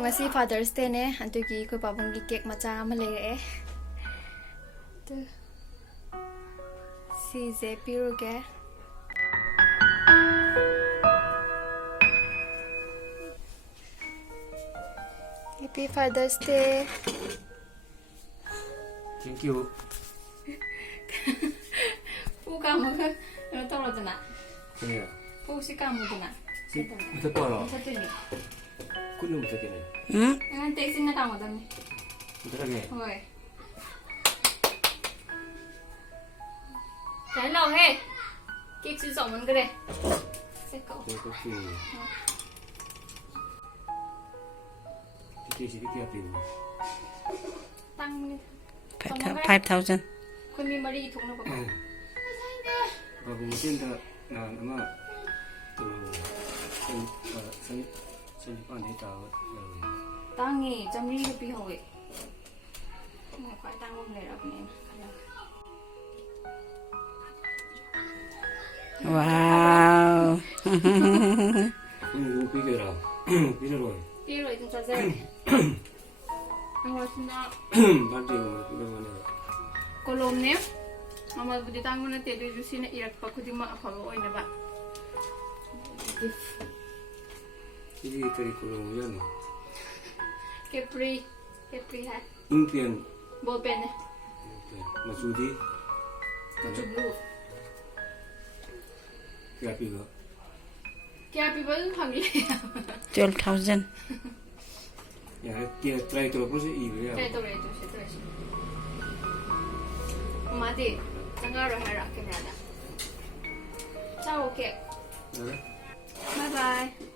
ngasi Father's Day ne antuki ko pabang gi cake macha ma le re tu si je piru ke Happy Father's Day. Thank you. Pu kamu ke no tolo dana. 그래요. Pu si kamu dana. 부터 꺼라. Satu ni. 꿀는 부터 깨네. 응? Ngan tek sin na kamu dan. 부터하게. Hoi. Trái lầu he. Cake sư rộng mình cái này. Sẽ cậu. 그렇지. 이렇게 앞이고. Tăng 5,000. Con mi mari thùng nó bảo. 바보 못된다. 나 아마 선반 했다. Tăng trong đi được đi hồi. Mà khoai tăng hôm này đọc nè. 와우. 이거 비벼라. 비벼라. Đi rồi chúng ta ra. Anh ngồi xin đó. 반지 이거만 해. Kolom nè. Mà bây giờ tăng nó tiền đi xin này irak pa kudi ma phalo oi na ba. 이게 그리 그러면 Capri ha. 인피언 Ball pen nè. 마수디 Chụp blue. 그 앞이고. Kaya pi vẫn thằng gì. 12,000. 야, 걔 트라이 또 보지 이거야. Đây tôi đây tôi sẽ tôi. Mà đi. Tăng rồi hay là cái này đã. Ciao ok. 알아? Bye bye.